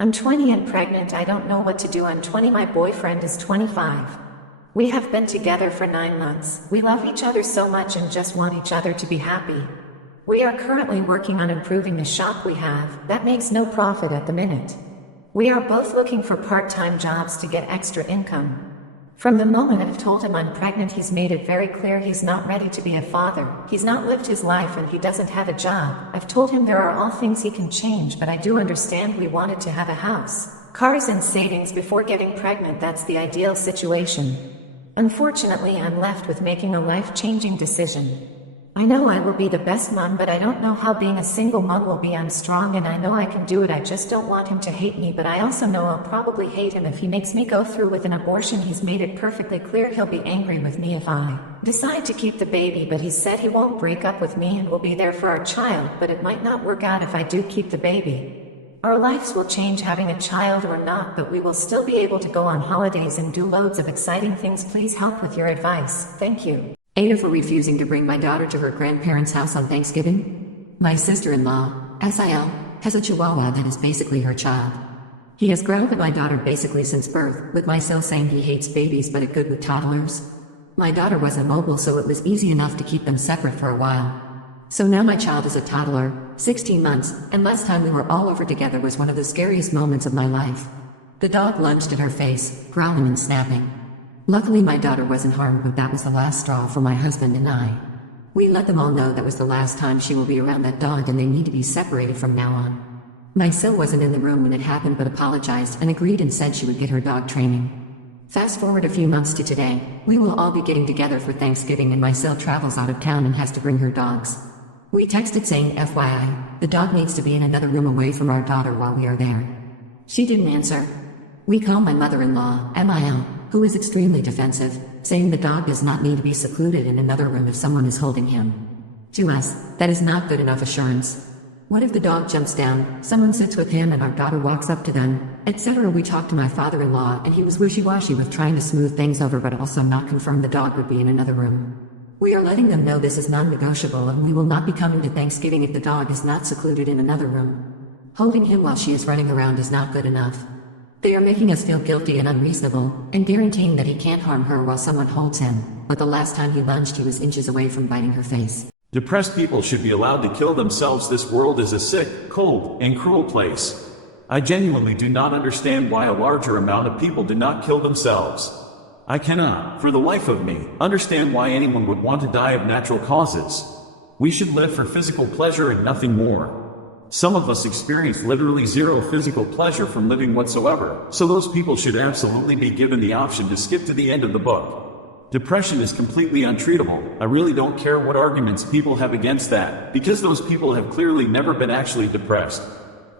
I'm 20 and pregnant. I don't know what to do. I'm 20. My boyfriend is 25. We have been together for 9 months. We love each other so much and just want each other to be happy. We are currently working on improving the shop we have. That makes no profit at the minute. We are both looking for part-time jobs to get extra income. From the moment I've told him I'm pregnant, he's made it very clear he's not ready to be a father. He's not lived his life and he doesn't have a job. I've told him there are all things he can change, but I do understand we wanted to have a house, cars and savings before getting pregnant. That's the ideal situation. Unfortunately, I'm left with making a life-changing decision. I know I will be the best mom, but I don't know how being a single mom will be. I'm strong and I know I can do it. I just don't want him to hate me, but I also know I'll probably hate him if he makes me go through with an abortion. He's made it perfectly clear he'll be angry with me if I decide to keep the baby, but he said he won't break up with me and will be there for our child, but it might not work out if I do keep the baby. Our lives will change having a child or not, but we will still be able to go on holidays and do loads of exciting things. Please help with your advice. Thank you. Ada for refusing to bring my daughter to her grandparents' house on Thanksgiving. My sister-in-law, SIL, has a chihuahua that is basically her child. He has growled at my daughter basically since birth, with myself saying he hates babies but is good with toddlers. My daughter was immobile, so it was easy enough to keep them separate for a while. So now my child is a toddler, 16 months, and last time we were all over together was one of the scariest moments of my life. The dog lunged at her face, growling and snapping. Luckily my daughter wasn't harmed, but that was the last straw for my husband and I. We let them all know that was the last time she will be around that dog and they need to be separated from now on. My Sil wasn't in the room when it happened but apologized and agreed and said she would get her dog training. Fast forward a few months to today, we will all be getting together for Thanksgiving and my Sil travels out of town and has to bring her dogs. We texted saying FYI, the dog needs to be in another room away from our daughter while we are there. She didn't answer. We call my mother-in-law, MIL, who is extremely defensive, saying the dog does not need to be secluded in another room if someone is holding him. To us, that is not good enough assurance. What if the dog jumps down, someone sits with him and our daughter walks up to them, etc. We talked to my father-in-law and he was wishy-washy with trying to smooth things over but also not confirm the dog would be in another room. We are letting them know this is non-negotiable and we will not be coming to Thanksgiving if the dog is not secluded in another room. Holding him while she is running around is not good enough. They are making us feel guilty and unreasonable, and guaranteeing that he can't harm her while someone holds him, but the last time he lunged he was inches away from biting her face. Depressed people should be allowed to kill themselves. This world is a sick, cold, and cruel place. I genuinely do not understand why a larger amount of people do not kill themselves. I cannot, for the life of me, understand why anyone would want to die of natural causes. We should live for physical pleasure and nothing more. Some of us experience literally zero physical pleasure from living whatsoever, so those people should absolutely be given the option to skip to the end of the book. Depression is completely untreatable. I really don't care what arguments people have against that, because those people have clearly never been actually depressed.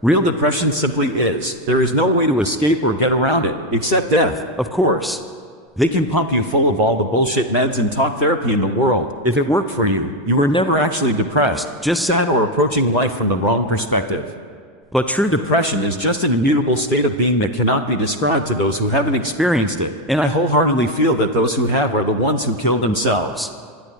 Real depression simply is. There is no way to escape or get around it, except death, of course. They can pump you full of all the bullshit meds and talk therapy in the world. If it worked for you, you were never actually depressed, just sad or approaching life from the wrong perspective. But true depression is just an immutable state of being that cannot be described to those who haven't experienced it, and I wholeheartedly feel that those who have are the ones who kill themselves.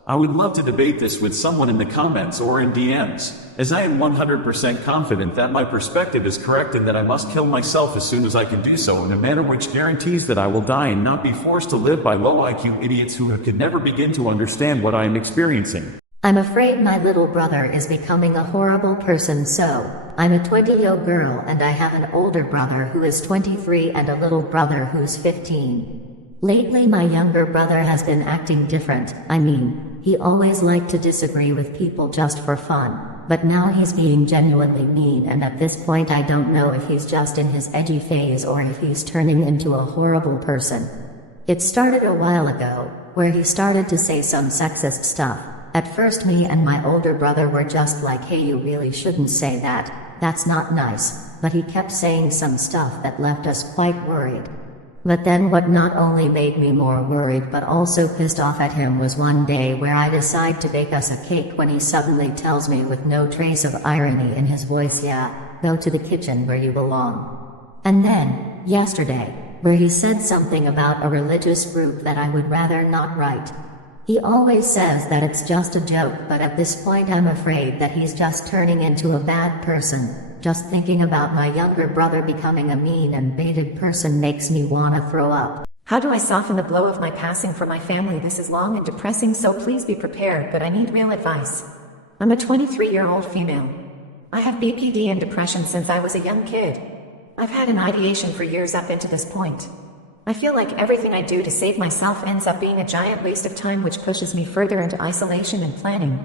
I would love to debate this with someone in the comments or in DMs, as I am 100% confident that my perspective is correct and that I must kill myself as soon as I can do so in a manner which guarantees that I will die and not be forced to live by low IQ idiots who could never begin to understand what I am experiencing. I'm afraid my little brother is becoming a horrible person. So, I'm a 20-year-old girl and I have an older brother who is 23 and a little brother who's 15. Lately my younger brother has been acting different. He always liked to disagree with people just for fun, but now he's being genuinely mean, and at this point I don't know if he's just in his edgy phase or if he's turning into a horrible person. It started a while ago, where he started to say some sexist stuff. At first me and my older brother were just like, hey, you really shouldn't say that, that's not nice, but he kept saying some stuff that left us quite worried. But then what not only made me more worried but also pissed off at him was one day where I decide to bake us a cake when he suddenly tells me with no trace of irony in his voice, yeah, go to the kitchen where you belong. And then, yesterday, where he said something about a religious group that I would rather not write. He always says that it's just a joke, but at this point I'm afraid that he's just turning into a bad person. Just thinking about my younger brother becoming a mean and baited person makes me wanna throw up. How do I soften the blow of my passing for my family? This is long and depressing, so please be prepared, but I need real advice. I'm a 23-year-old female. I have BPD and depression since I was a young kid. I've had an ideation for years up into this point. I feel like everything I do to save myself ends up being a giant waste of time, which pushes me further into isolation and planning.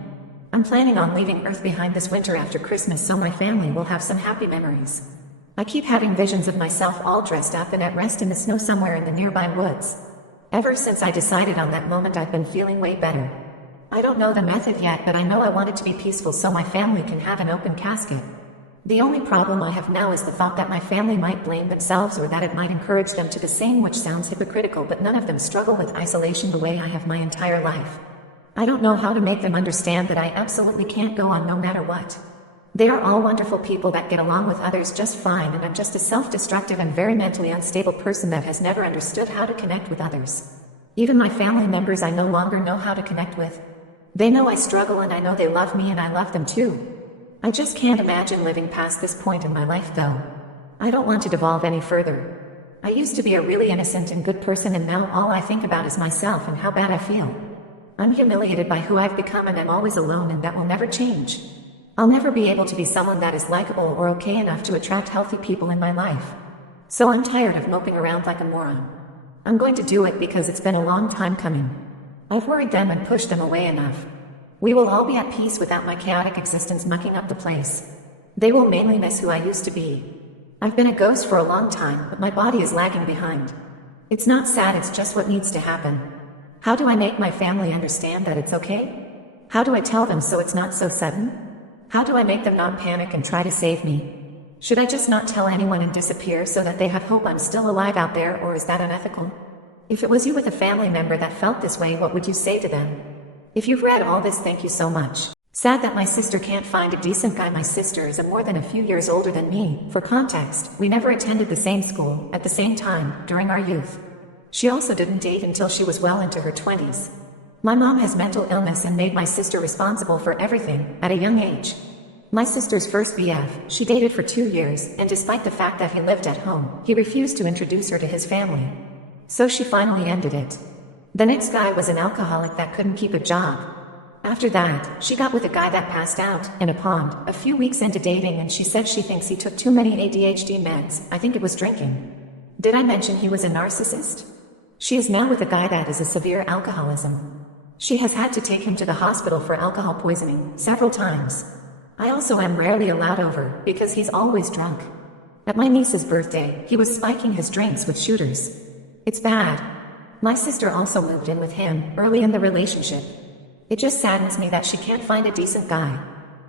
I'm planning on leaving Earth behind this winter after Christmas so my family will have some happy memories. I keep having visions of myself all dressed up and at rest in the snow somewhere in the nearby woods. Ever since I decided on that moment, I've been feeling way better. I don't know the method yet, but I know I want it to be peaceful so my family can have an open casket. The only problem I have now is the thought that my family might blame themselves or that it might encourage them to the same, which sounds hypocritical, but none of them struggle with isolation the way I have my entire life. I don't know how to make them understand that I absolutely can't go on no matter what. They are all wonderful people that get along with others just fine, and I'm just a self-destructive and very mentally unstable person that has never understood how to connect with others. Even my family members I no longer know how to connect with. They know I struggle and I know they love me and I love them too. I just can't imagine living past this point in my life though. I don't want to devolve any further. I used to be a really innocent and good person, and now all I think about is myself and how bad I feel. I'm humiliated by who I've become, and I'm always alone, and that will never change. I'll never be able to be someone that is likable or okay enough to attract healthy people in my life. So I'm tired of moping around like a moron. I'm going to do it because it's been a long time coming. I've worried them and pushed them away enough. We will all be at peace without my chaotic existence mucking up the place. They will mainly miss who I used to be. I've been a ghost for a long time, but my body is lagging behind. It's not sad, it's just what needs to happen. How do I make my family understand that it's okay? How do I tell them so it's not so sudden? How do I make them not panic and try to save me? Should I just not tell anyone and disappear so that they have hope I'm still alive out there, or is that unethical? If it was you with a family member that felt this way, what would you say to them? If you've read all this, thank you so much. Sad that my sister can't find a decent guy. My sister is more than a few years older than me. For context, we never attended the same school at the same time during our youth. She also didn't date until she was well into her 20s. My mom has mental illness and made my sister responsible for everything at a young age. My sister's first BF, she dated for 2 years, and despite the fact that he lived at home, he refused to introduce her to his family. So she finally ended it. The next guy was an alcoholic that couldn't keep a job. After that, she got with a guy that passed out in a pond a few weeks into dating, and she said she thinks he took too many ADHD meds. I think it was drinking. Did I mention he was a narcissist? She is now with a guy that is a severe alcoholism. She has had to take him to the hospital for alcohol poisoning several times. I also am rarely allowed over because he's always drunk. At my niece's birthday, he was spiking his drinks with shooters. It's bad. My sister also moved in with him early in the relationship. It just saddens me that she can't find a decent guy.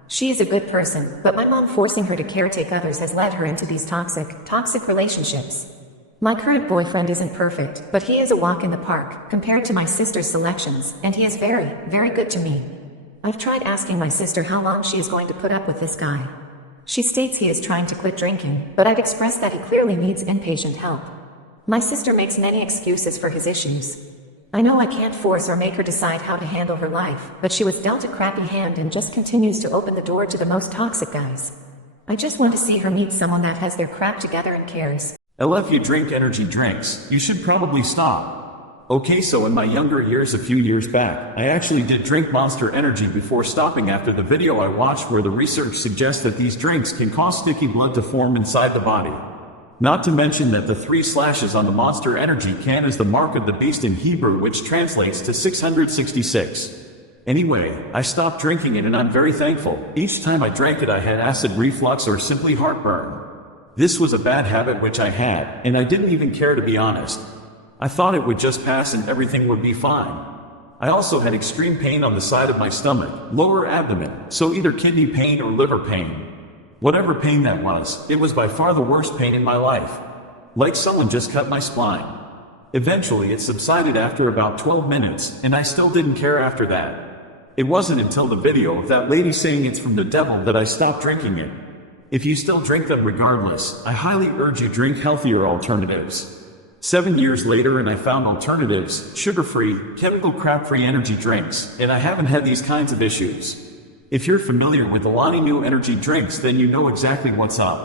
She is a good person, but my mom forcing her to caretake others has led her into these toxic relationships. My current boyfriend isn't perfect, but he is a walk in the park compared to my sister's selections, and he is very, very good to me. I've tried asking my sister how long she is going to put up with this guy. She states he is trying to quit drinking, but I've expressed that he clearly needs inpatient help. My sister makes many excuses for his issues. I know I can't force or make her decide how to handle her life, but she was dealt a crappy hand and just continues to open the door to the most toxic guys. I just want to see her meet someone that has their crap together and cares. If you drink energy drinks, you should probably stop. Okay, so in my younger years, a few years back, I actually did drink Monster Energy before stopping after the video I watched where the research suggests that these drinks can cause sticky blood to form inside the body. Not to mention that the 3 slashes on the Monster Energy can is the mark of the beast in Hebrew, which translates to 666. Anyway, I stopped drinking it and I'm very thankful. Each time I drank it I had acid reflux or simply heartburn. This was a bad habit which I had, and I didn't even care, to be honest. I thought it would just pass and everything would be fine. I also had extreme pain on the side of my stomach, lower abdomen, so either kidney pain or liver pain. Whatever pain that was, it was by far the worst pain in my life. Like someone just cut my spine. Eventually it subsided after about 12 minutes, and I still didn't care after that. It wasn't until the video of that lady saying it's from the devil that I stopped drinking it. If you still drink them regardless, I highly urge you drink healthier alternatives. 7 years later and I found alternatives, sugar-free, chemical crap-free energy drinks, and I haven't had these kinds of issues. If you're familiar with Alani New energy drinks, then you know exactly what's up.